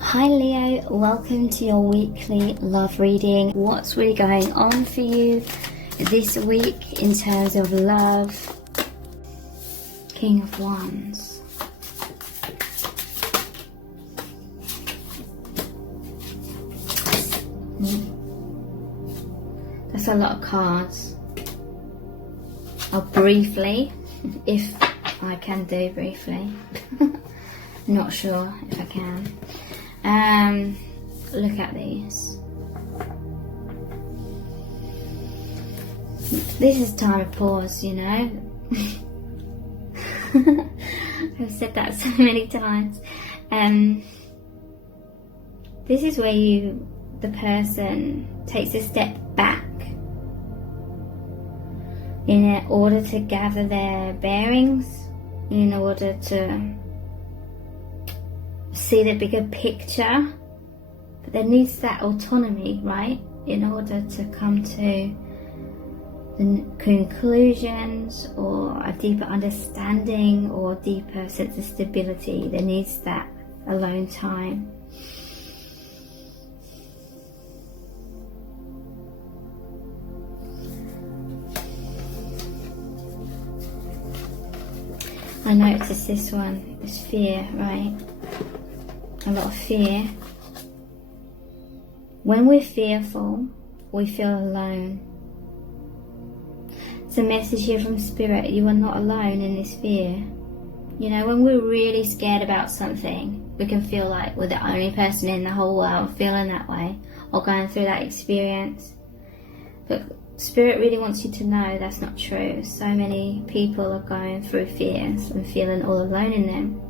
Hi Leo, welcome to your weekly love reading. What's really going on for you this week in terms of love? King of Wands. That's a lot of cards. I'll briefly, if I can do briefly. Not sure if I can. Look at these. This is time to pause, you know. I've said that so many times. This is where the person takes a step back in order to gather their bearings, in order to see the bigger picture. But there needs that autonomy, right, in order to come to the conclusions or a deeper understanding or deeper sense of stability. There needs that alone time. I noticed this one is fear, right? A lot of fear. When we're fearful, we feel alone. It's a message here from Spirit. You are not alone in this fear. You know, when we're really scared about something, we can feel like we're the only person in the whole world feeling that way or going through that experience. But Spirit really wants you to know that's not true. So many people are going through fears and feeling all alone in them.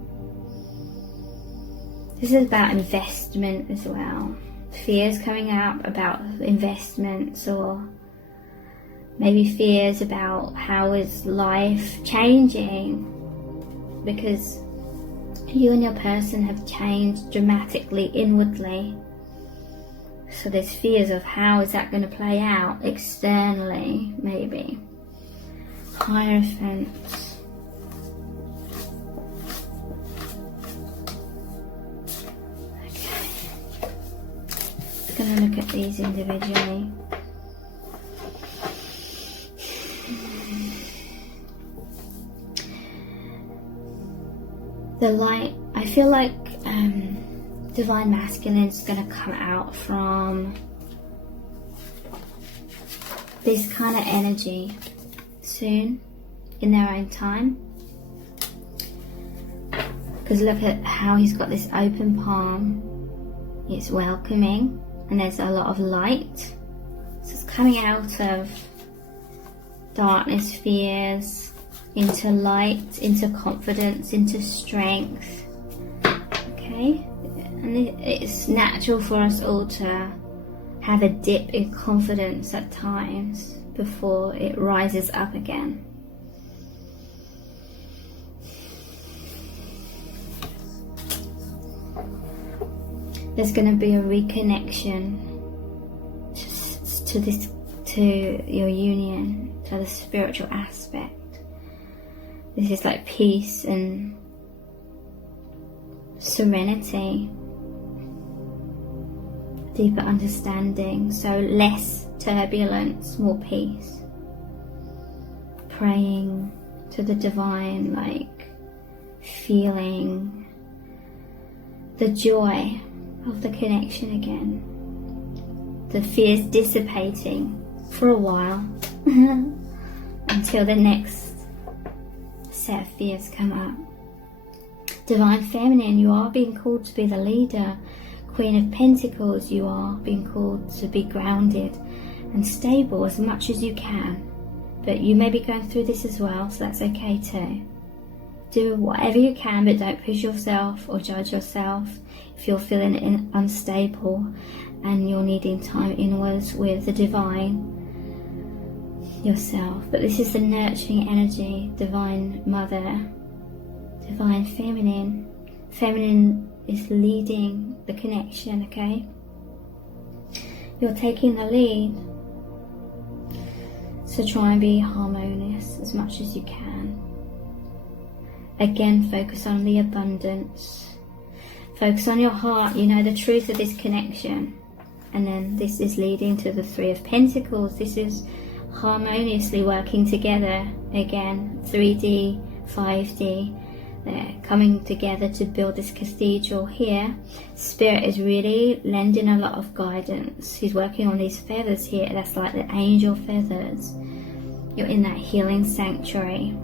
This is about investment as well. Fears coming out about investments, or maybe fears about how is life changing, because you and your person have changed dramatically inwardly. So there's fears of how is that going to play out externally, maybe. Hierophant. Going to look at these individually. The light, I feel like divine masculine is going to come out from this kind of energy soon in their own time. Because look at how he's got this open palm. It's welcoming. And there's a lot of light. So it's coming out of darkness, fears, into light, into confidence, into strength. Okay? And it's natural for us all to have a dip in confidence at times before it rises up again. There's going to be a reconnection to your union, to the spiritual aspect. This is like peace and serenity, deeper understanding, so less turbulence, more peace. Praying to the divine, like feeling the joy of the connection again. The fears dissipating for a while until the next set of fears come up. Divine feminine, you are being called to be the leader. Queen of Pentacles, you are being called to be grounded and stable as much as you can. But you may be going through this as well, so that's okay too. Do whatever you can, but don't push yourself or judge yourself if you're feeling unstable and you're needing time inwards with the divine yourself. But this is the nurturing energy, divine mother, divine feminine. Feminine is leading the connection, okay? You're taking the lead. So try and be harmonious as much as you can. Again, focus on the abundance. Focus on your heart. You know the truth of this connection. And then this is leading to the Three of Pentacles. This is harmoniously working together again. 3D, 5D. They're coming together to build this cathedral here. Spirit is really lending a lot of guidance. He's working on these feathers here. That's like the angel feathers. You're in that healing sanctuary.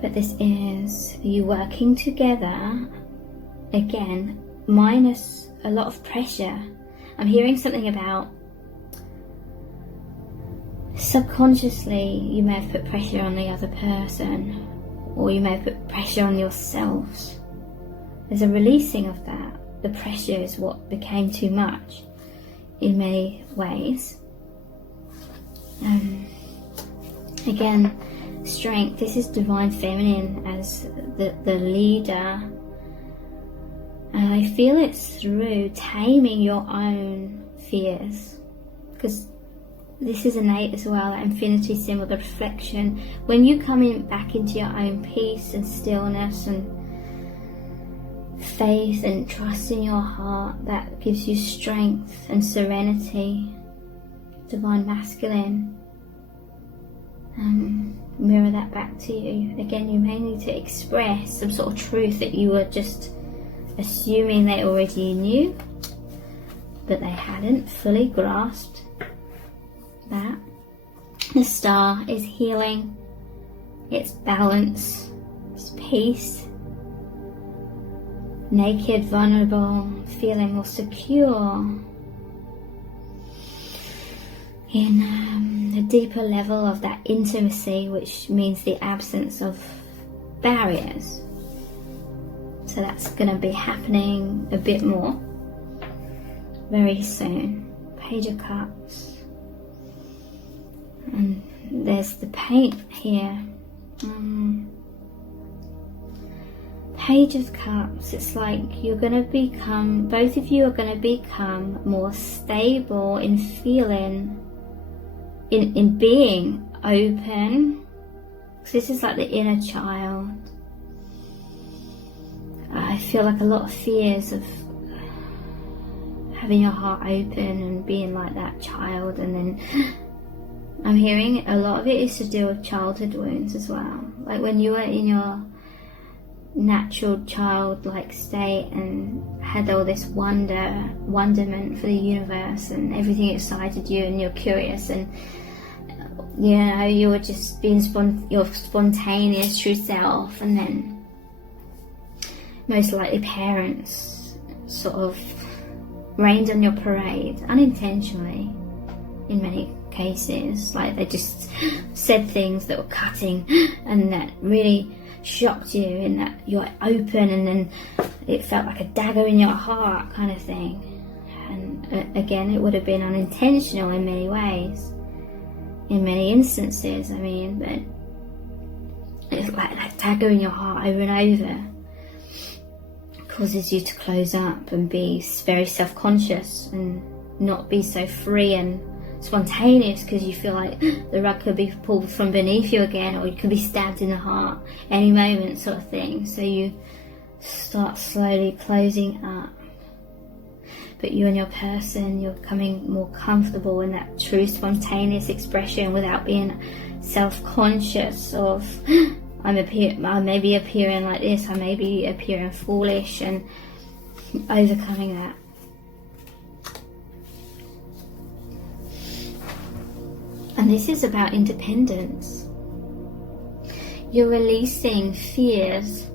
But this is you working together again, minus a lot of pressure. I'm hearing something about subconsciously you may have put pressure on the other person, or you may have put pressure on yourselves. There's a releasing of that. The pressure is what became too much in many ways. Again, strength. This is divine feminine as the leader. And I feel it's through taming your own fears. Because this is innate as well, that infinity symbol, the reflection. When you come back into your own peace and stillness and faith and trust in your heart, that gives you strength and serenity. Divine masculine. Mirror that back to you. Again, you may need to express some sort of truth that you were just assuming they already knew, but they hadn't fully grasped that. The star is healing, it's balance, it's peace. Naked, vulnerable, feeling more secure in a deeper level of that intimacy, which means the absence of barriers. So that's going to be happening a bit more very soon. Page of Cups. And there's the paint here. Page of Cups. It's like you're going to become, both of you are going to become more stable in feeling, in being open. So this is like the inner child. I feel like a lot of fears of having your heart open and being like that child, and then I'm hearing a lot of it is to do with childhood wounds as well. Like when you were in your natural childlike state and had all this wonderment for the universe and everything excited you and you're curious and you know you were just being your spontaneous true self, and then most likely parents sort of rained on your parade unintentionally in many cases. Like they just said things that were cutting and that really shocked you, in that you're open and then it felt like a dagger in your heart kind of thing. And again, it would have been unintentional in many ways, in many instances, I mean, but it's like that dagger in your heart over and over. Causes you to close up and be very self-conscious and not be so free and spontaneous, because you feel like the rug could be pulled from beneath you again, or you could be stabbed in the heart any moment sort of thing. So you start slowly closing up. But you and your person, you're becoming more comfortable in that true spontaneous expression without being self-conscious of I may be appearing like this, I may be appearing foolish, and overcoming that. And this is about independence. You're releasing fears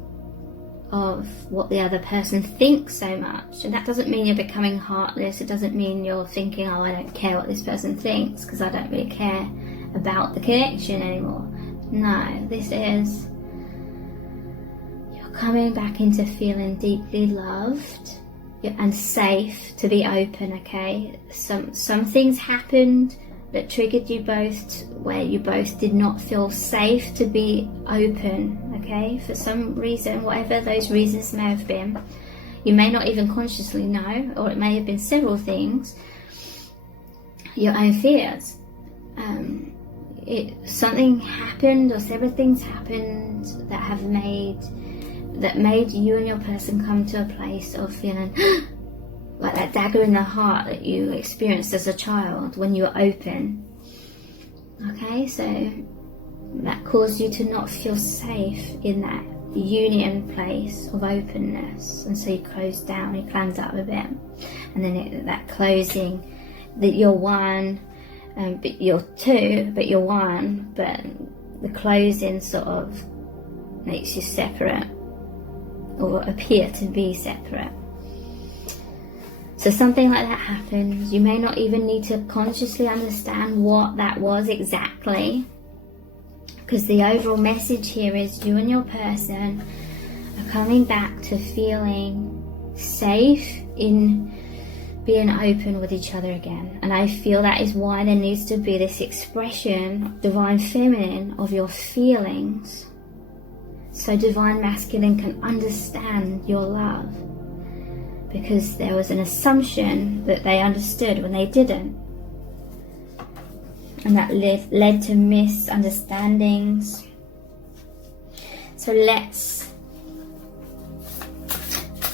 of what the other person thinks so much. And that doesn't mean you're becoming heartless. It doesn't mean you're thinking, oh, I don't care what this person thinks because I don't really care about the connection anymore. No, this is you're coming back into feeling deeply loved and safe to be open, okay? Some things happened that triggered you both, where you both did not feel safe to be open, okay? For some reason, whatever those reasons may have been, you may not even consciously know, or it may have been several things, your own fears. Something happened, or several things happened that have made that made you and your person come to a place of feeling like that dagger in the heart that you experienced as a child when you were open. Okay, so that caused you to not feel safe in that union place of openness, and so you closed down, you clammed up a bit, and then that closing, that you're one, but you're two, but you're one, but the closing sort of makes you separate, or appear to be separate. So something like that happens. You may not even need to consciously understand what that was exactly, because the overall message here is you and your person are coming back to feeling safe in being open with each other again. And I feel that is why there needs to be this expression, divine feminine, of your feelings, so divine masculine can understand your love. Because there was an assumption that they understood when they didn't. And that led to misunderstandings. So let's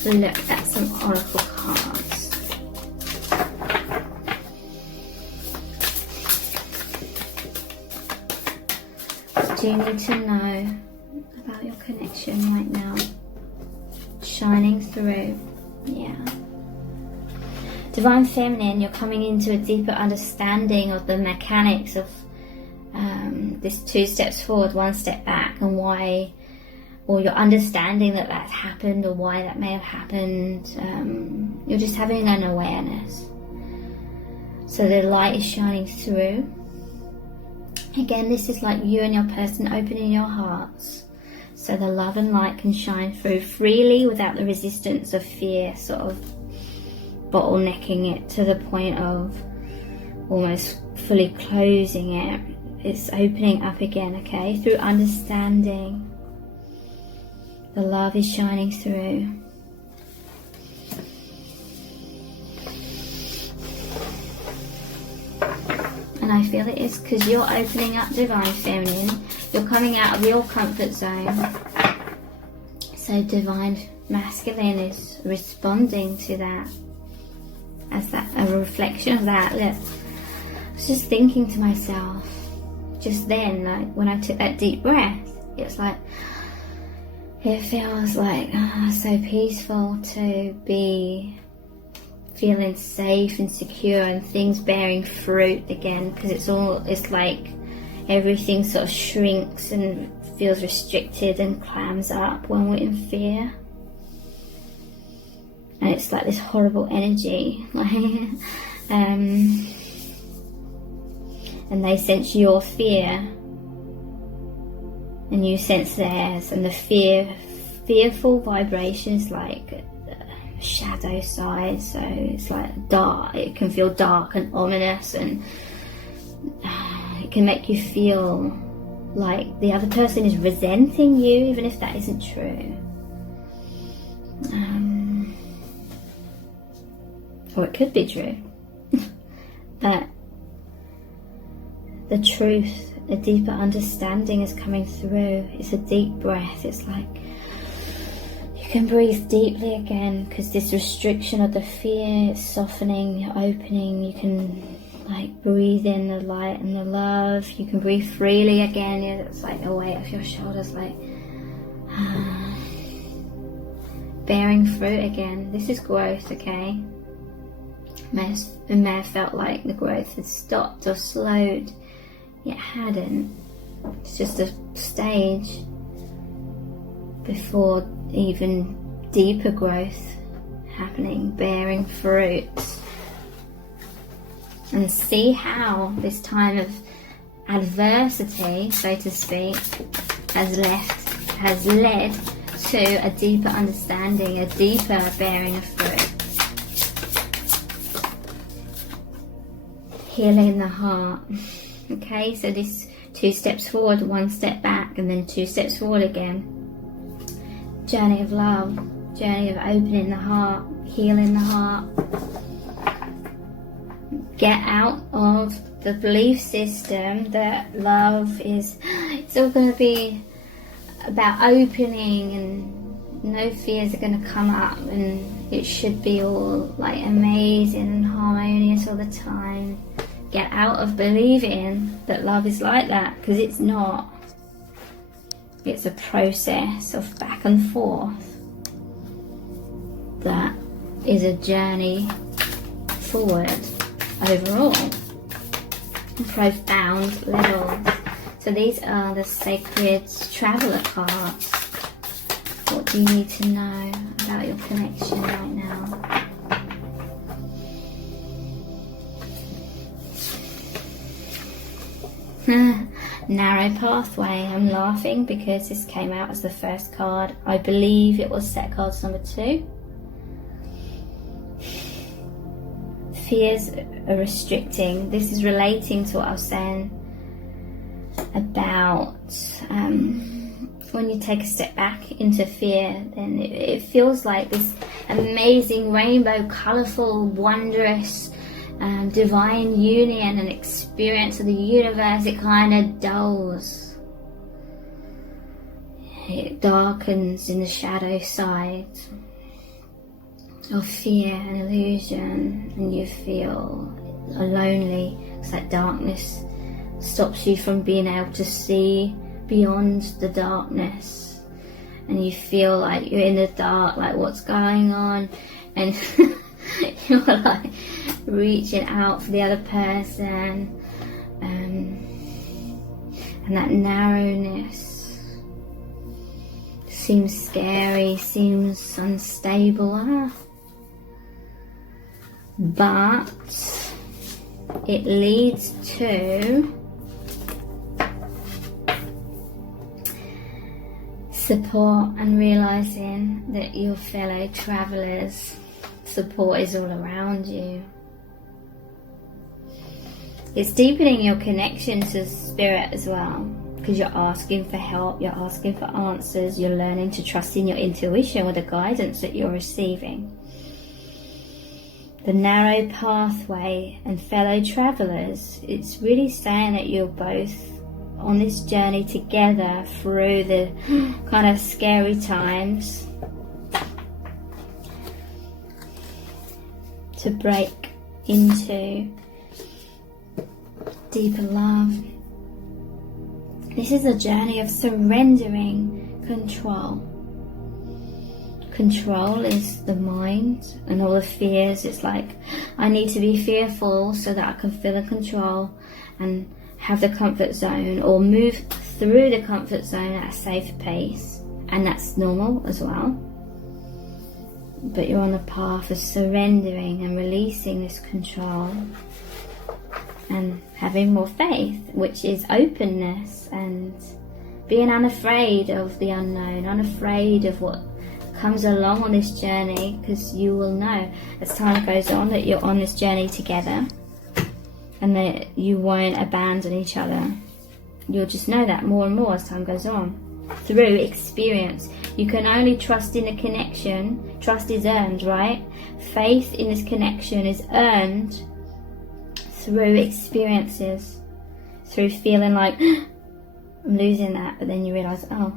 look at some oracle cards. What do you need to know about your connection right now? Shining through. Yeah. Divine Feminine, you're coming into a deeper understanding of the mechanics of this 2 steps forward, 1 step back, and why, or you're understanding that that's happened, or why that may have happened. You're just having an awareness. So the light is shining through. Again, this is like you and your person opening your hearts, so the love and light can shine through freely without the resistance of fear sort of bottlenecking it to the point of almost fully closing it. It's opening up again, okay, through understanding. The love is shining through. And I feel it is because you're opening up, Divine Feminine. You're coming out of your comfort zone. So Divine Masculine is responding to that as that a reflection of that. Look, I was just thinking to myself just then, like when I took that deep breath, it's like it feels like so peaceful to be feeling safe and secure and things bearing fruit again, because it's like everything sort of shrinks and feels restricted and clams up when we're in fear. And it's like this horrible energy, and they sense your fear and you sense theirs, and the fearful vibration is like shadow side, so it's like dark. It can feel dark and ominous, and it can make you feel like the other person is resenting you, even if that isn't true. Or it could be true. But the truth, a deeper understanding is coming through. It's a deep breath. It's like you can breathe deeply again, because this restriction of the fear is softening, you're opening. You can like breathe in the light and the love. You can breathe freely again. It's like a weight off your shoulders, like bearing fruit again. This is growth, okay? It may have felt like the growth had stopped or slowed. It hadn't. It's just a stage before even deeper growth happening, bearing fruit. And see how this time of adversity, so to speak, has led to a deeper understanding, a deeper bearing of fruit. Healing the heart. Okay, so this 2 steps forward, 1 step back, and then 2 steps forward again. Journey of love, journey of opening the heart, healing the heart. Get out of the belief system that love is, it's all going to be about opening and no fears are going to come up, and it should be all like amazing and harmonious all the time. Get out of believing that love is like that, because it's not. It's a process of back and forth that is a journey forward overall. Profound levels. So these are the sacred traveler cards. What do you need to know about your connection right now? Narrow pathway. I'm laughing because this came out as the first card. I believe it was set cards number 2. Fears are restricting. This is relating to what I was saying about when you take a step back into fear, then it feels like this amazing rainbow, colourful, wondrous divine union and experience of the universe. It kind of dulls. It darkens in the shadow side of fear and illusion, and you feel lonely. It's like darkness stops you from being able to see beyond the darkness, and you feel like you're in the dark, like what's going on, and you're like reaching out for the other person, and that narrowness seems scary, seems unstable, but it leads to support and realizing that your fellow travelers' support is all around you. It's deepening your connection to spirit as well, because you're asking for help, you're asking for answers, you're learning to trust in your intuition with the guidance that you're receiving. The narrow pathway and fellow travelers, it's really saying that you're both on this journey together through the kind of scary times to break into deeper love. This is a journey of surrendering control. Control is the mind and all the fears. It's like, I need to be fearful so that I can feel the control and have the comfort zone, or move through the comfort zone at a safe pace, and that's normal as well. But you're on the path of surrendering and releasing this control and having more faith, which is openness and being unafraid of the unknown, unafraid of what comes along on this journey, because you will know as time goes on that you're on this journey together and that you won't abandon each other. You'll just know that more and more as time goes on through experience. You can only trust in the connection. Trust is earned, right? Faith in this connection is earned through experiences, through feeling like I'm losing that, but then you realise, oh,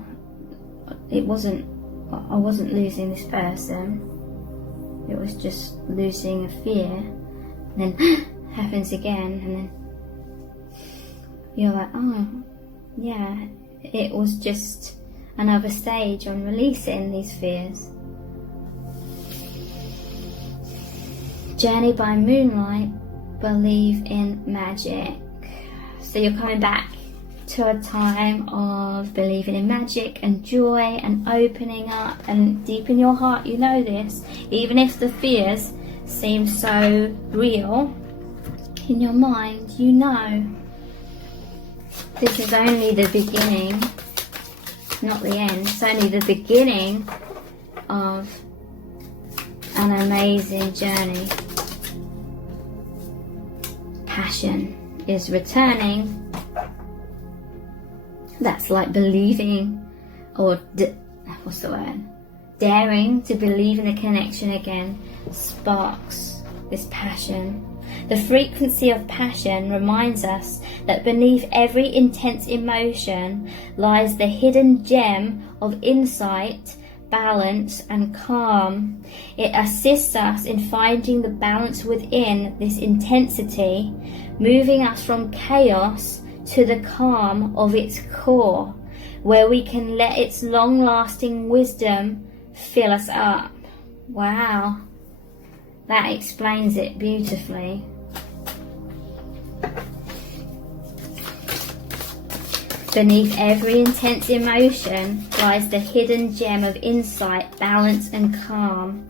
I wasn't losing this person, it was just losing a fear. And then happens again, and then you're like, oh yeah, it was just another stage on releasing these fears. Journey by moonlight, believe in magic. So you're coming back to a time of believing in magic and joy and opening up, and deep in your heart you know this, even if the fears seem so real in your mind, you know this is only the beginning, not the end. It's only the beginning of an amazing journey. Passion is returning. That's like believing, or what's the word? Daring to believe in the connection again sparks this passion. The frequency of passion reminds us that beneath every intense emotion lies the hidden gem of insight balance and calm. It assists us in finding the balance within this intensity, moving us from chaos to the calm of its core, where we can let its long-lasting wisdom fill us up. Wow, that explains it beautifully. Beneath every intense emotion lies the hidden gem of insight, balance and calm.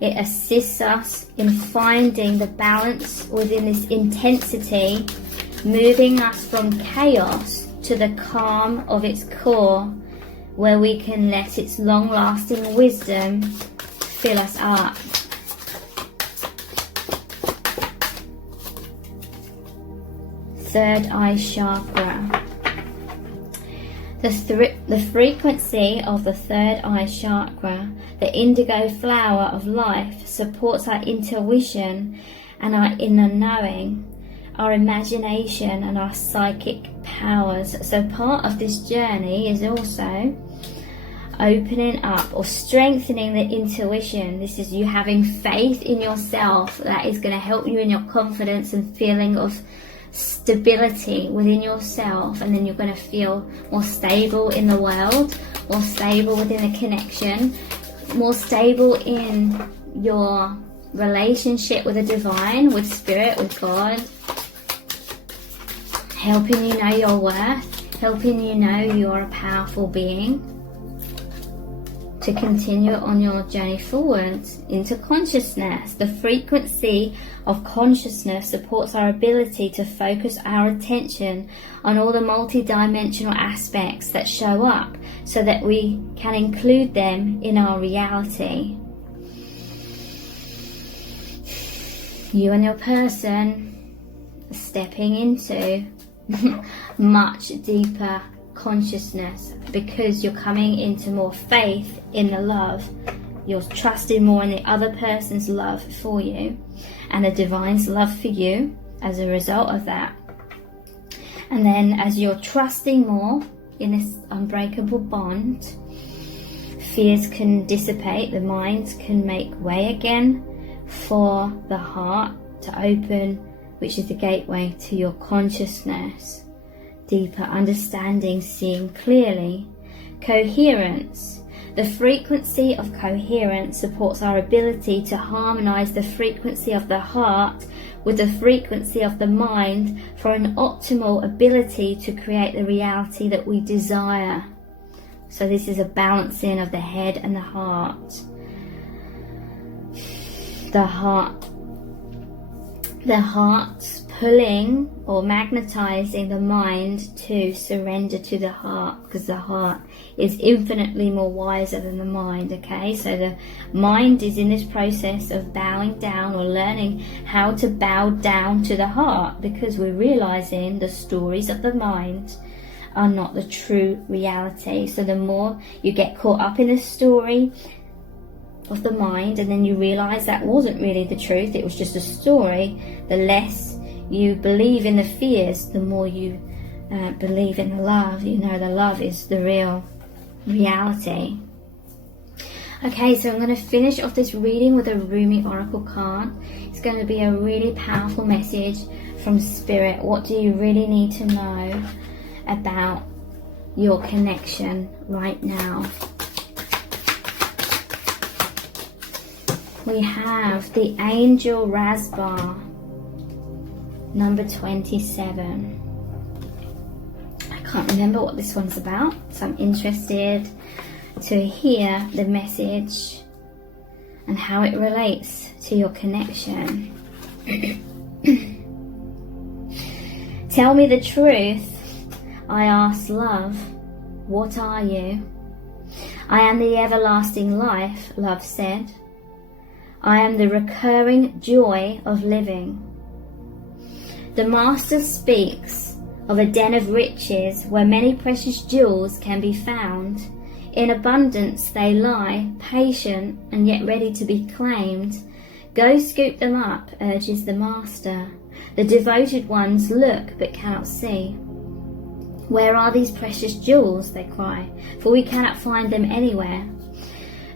It assists us in finding the balance within this intensity, moving us from chaos to the calm of its core, where we can let its long-lasting wisdom fill us up. Third eye chakra. The frequency of the third eye chakra, the indigo flower of life, supports our intuition and our inner knowing, our imagination and our psychic powers. So part of this journey is also opening up or strengthening the intuition. This is you having faith in yourself. That is going to help you in your confidence and feeling of stability within yourself, and then you're going to feel more stable in the world, more stable within the connection, more stable in your relationship with the divine, with spirit, with God, helping you know your worth, helping you know you're a powerful being, to continue on your journey forward into consciousness. The frequency of consciousness supports our ability to focus our attention on all the multi-dimensional aspects that show up so that we can include them in our reality. You and your person are stepping into much deeper consciousness because you're coming into more faith in the love. You're trusting more in the other person's love for you and the divine's love for you as a result of that. And then as you're trusting more in this unbreakable bond, fears can dissipate, the mind can make way again for the heart to open, which is the gateway to your consciousness. Deeper understanding, seeing clearly. Coherence. The frequency of coherence supports our ability to harmonize the frequency of the heart with the frequency of the mind for an optimal ability to create the reality that we desire. So this is a balancing of the head and the heart. The heart pulling or magnetizing the mind to surrender to the heart, because the heart is infinitely more wiser than the mind. Okay, so the mind is in this process of bowing down or learning how to bow down to the heart, because we're realizing the stories of the mind are not the true reality. So the more you get caught up in the story of the mind and then you realize that wasn't really the truth, it was just a story, the less you believe in the fears, the more you believe in the love. You know, the love is the real reality. Okay, so I'm going to finish off this reading with a Rumi Oracle card. It's going to be a really powerful message from Spirit. What do you really need to know about your connection right now? We have the Angel Rasbar, number 27. I can't remember what this one's about, so I'm interested to hear the message and how it relates to your connection. Tell me the truth, I ask love. What are you? I am the everlasting life, love said. I am the recurring joy of living. The Master speaks of a den of riches where many precious jewels can be found. In abundance they lie, patient and yet ready to be claimed. Go scoop them up, urges the Master. The devoted ones look but cannot see. Where are these precious jewels, they cry, for we cannot find them anywhere.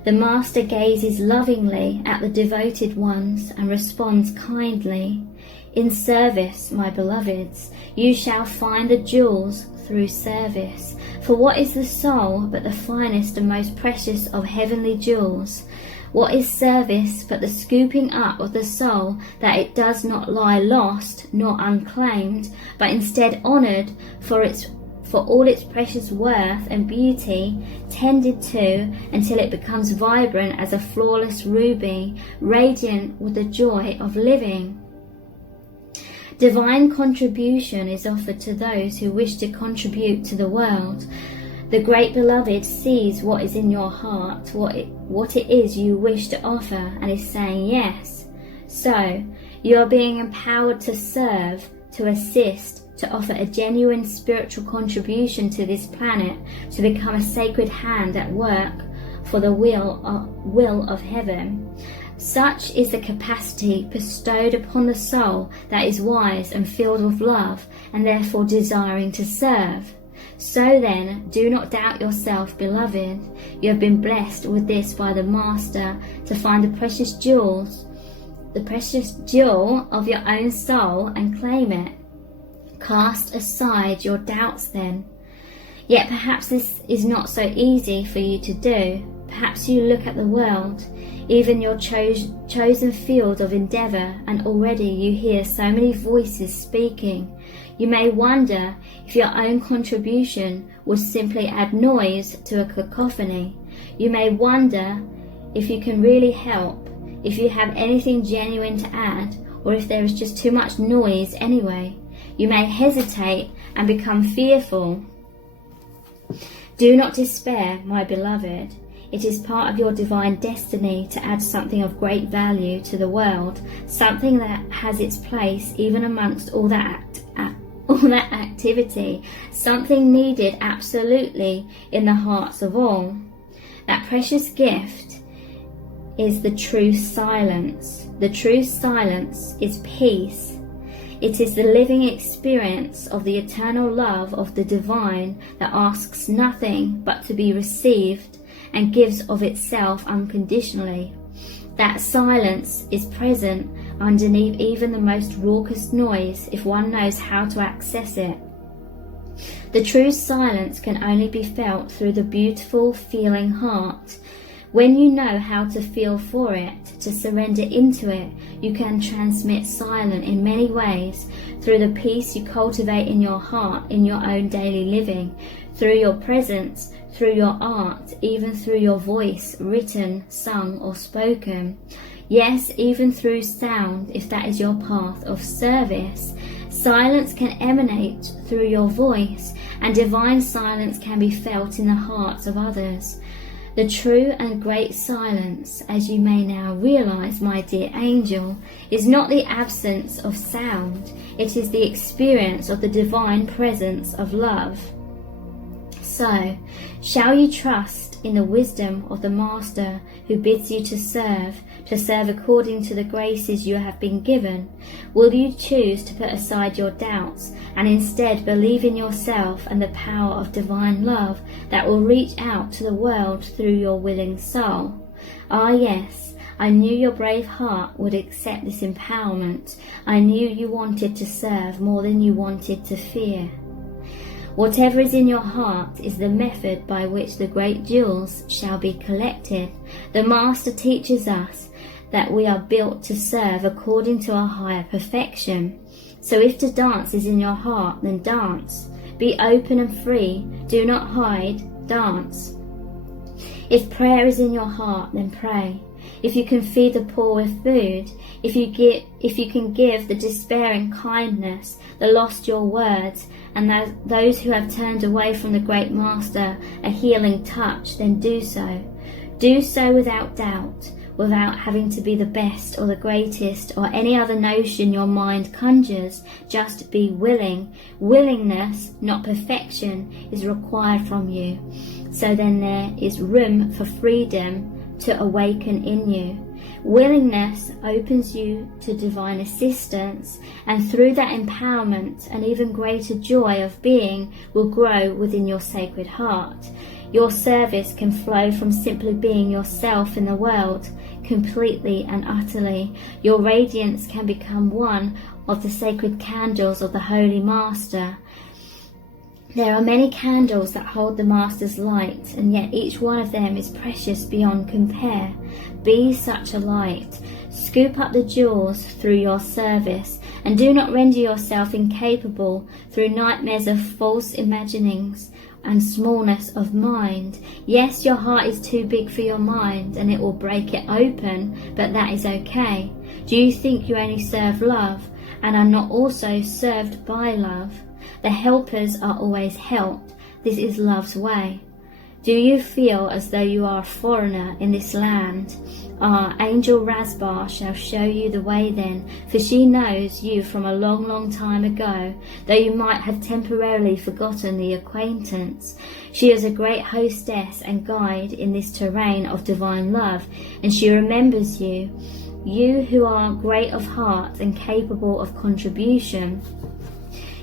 The Master gazes lovingly at the devoted ones and responds kindly. In service, my beloveds, you shall find the jewels through service. For what is the soul but the finest and most precious of heavenly jewels? What is service but the scooping up of the soul, that it does not lie lost nor unclaimed, but instead honoured for all its precious worth and beauty, tended to until it becomes vibrant as a flawless ruby, radiant with the joy of living. Divine contribution is offered to those who wish to contribute to the world. The Great Beloved sees what is in your heart, what it is you wish to offer, and is saying yes. So, you are being empowered to serve, to assist, to offer a genuine spiritual contribution to this planet, to become a sacred hand at work for the will of heaven. Such is the capacity bestowed upon the soul that is wise and filled with love, and therefore desiring to serve. So then, do not doubt yourself, beloved. You have been blessed with this by the Master, to find the precious jewel of your own soul, and claim it. Cast aside your doubts then. Yet perhaps this is not so easy for you to do. Perhaps you look at the world, even your chosen field of endeavour, and already you hear so many voices speaking. You may wonder if your own contribution would simply add noise to a cacophony. You may wonder if you can really help, if you have anything genuine to add, or if there is just too much noise anyway. You may hesitate and become fearful. Do not despair, my beloved. It is part of your divine destiny to add something of great value to the world, something that has its place even amongst all that activity, something needed absolutely in the hearts of all. That precious gift is the true silence. The true silence is peace. It is the living experience of the eternal love of the divine that asks nothing but to be received and gives of itself unconditionally. That silence is present underneath even the most raucous noise if one knows how to access it. The true silence can only be felt through the beautiful feeling heart. When you know how to feel for it, to surrender into it, you can transmit silence in many ways, through the peace you cultivate in your heart, in your own daily living, through your presence, through your art, even through your voice, written, sung or spoken. Yes, even through sound, if that is your path of service. Silence can emanate through your voice, and divine silence can be felt in the hearts of others. The true and great silence, as you may now realize, my dear angel, is not the absence of sound. It is the experience of the divine presence of love. So, shall you trust in the wisdom of the Master who bids you to serve according to the graces you have been given? Will you choose to put aside your doubts and instead believe in yourself and the power of divine love that will reach out to the world through your willing soul? Ah yes, I knew your brave heart would accept this empowerment. I knew you wanted to serve more than you wanted to fear. Whatever is in your heart is the method by which the great jewels shall be collected. The Master teaches us that we are built to serve according to our higher perfection. So if to dance is in your heart, then dance. Be open and free. Do not hide. Dance. If prayer is in your heart, then pray. If you can feed the poor with food, if you can give the despairing kindness, the lost your words, and those who have turned away from the great Master a healing touch, then do so. Do so without doubt, without having to be the best or the greatest or any other notion your mind conjures. Just be willing. Willingness, not perfection, is required from you. So then there is room for freedom to awaken in you. Willingness opens you to divine assistance, and through that empowerment, an even greater joy of being will grow within your sacred heart. Your service can flow from simply being yourself in the world, completely and utterly. Your radiance can become one of the sacred candles of the Holy Master. There are many candles that hold the Master's light, and yet each one of them is precious beyond compare. Be such a light. Scoop up the jewels through your service, and do not render yourself incapable through nightmares of false imaginings and smallness of mind. Yes, your heart is too big for your mind, and it will break it open, but that is okay. Do you think you only serve love, and are not also served by love? The helpers are always helped. This is love's way. Do you feel as though you are a foreigner in this land? Angel Rasbar shall show you the way then, for she knows you from a long, long time ago, though you might have temporarily forgotten the acquaintance. She is a great hostess and guide in this terrain of divine love, and she remembers you, you who are great of heart and capable of contribution.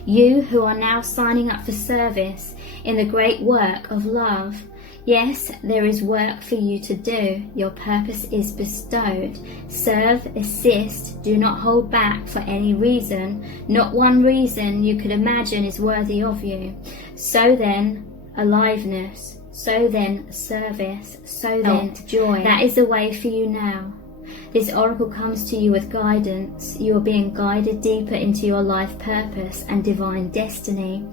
You who are now signing up for service in the great work of love. Yes, there is work for you to do. Your purpose is bestowed. Serve, assist, do not hold back for any reason. Not one reason you could imagine is worthy of you. So then, aliveness. So then, service. So then, joy. That is the way for you now. This oracle comes to you with guidance. You are being guided deeper into your life purpose and divine destiny.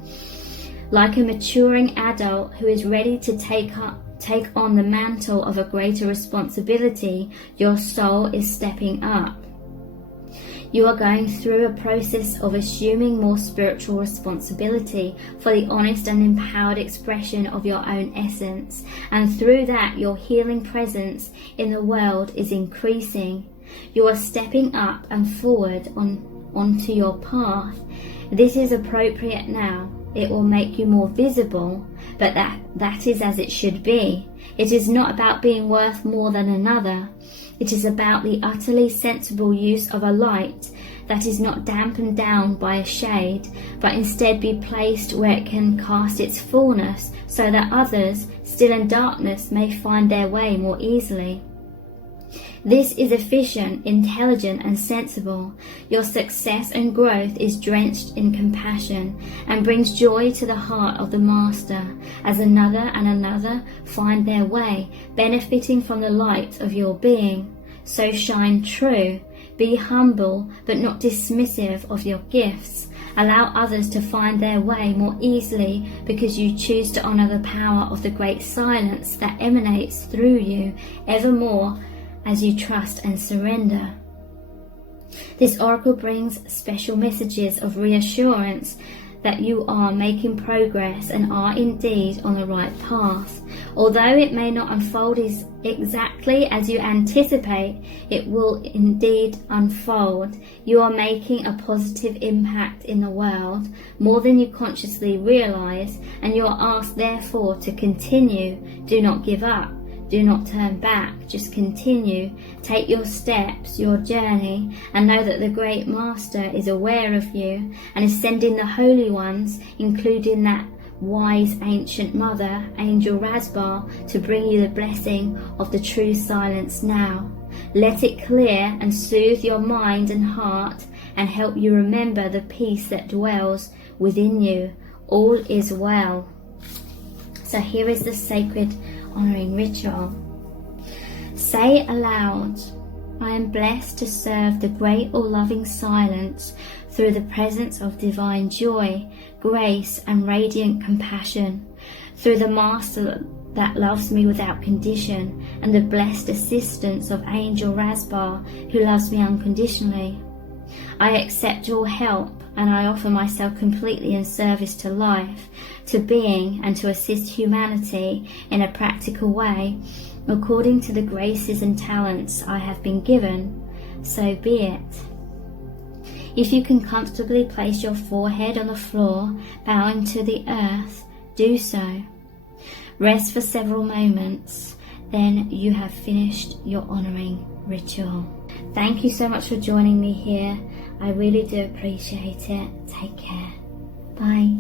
Like a maturing adult who is ready to take on the mantle of a greater responsibility, your soul is stepping up. You are going through a process of assuming more spiritual responsibility for the honest and empowered expression of your own essence, and through that your healing presence in the world is increasing. You are stepping up and forward onto your path. This is appropriate now. It will make you more visible, but that is as it should be. It is not about being worth more than another. It is about the utterly sensible use of a light that is not dampened down by a shade, but instead be placed where it can cast its fullness, so that others, still in darkness, may find their way more easily. This is efficient, intelligent, and sensible. Your success and growth is drenched in compassion and brings joy to the heart of the Master, as another and another find their way, benefiting from the light of your being. So shine true. Be humble, but not dismissive of your gifts. Allow others to find their way more easily because you choose to honor the power of the great silence that emanates through you evermore as you trust and surrender. This oracle brings special messages of reassurance that you are making progress and are indeed on the right path. Although it may not unfold exactly as you anticipate, it will indeed unfold. You are making a positive impact in the world, more than you consciously realize, and you are asked therefore to continue. Do not give up. Do not turn back, just continue. Take your steps, your journey, and know that the great Master is aware of you and is sending the holy ones, including that wise ancient mother, Angel Rasbar, to bring you the blessing of the true silence now. Let it clear and soothe your mind and heart and help you remember the peace that dwells within you. All is well. So here is the sacred honoring ritual. Say aloud, I am blessed to serve the great all-loving silence through the presence of divine joy, grace, and radiant compassion, through the Master that loves me without condition, and the blessed assistance of Angel Rasbar, who loves me unconditionally. I accept all help, and I offer myself completely in service to life, to being, and to assist humanity in a practical way, according to the graces and talents I have been given. So be it. If you can comfortably place your forehead on the floor, bowing to the earth, do so. Rest for several moments, then you have finished your honouring ritual. Thank you so much for joining me here. I really do appreciate it. Take care. Bye.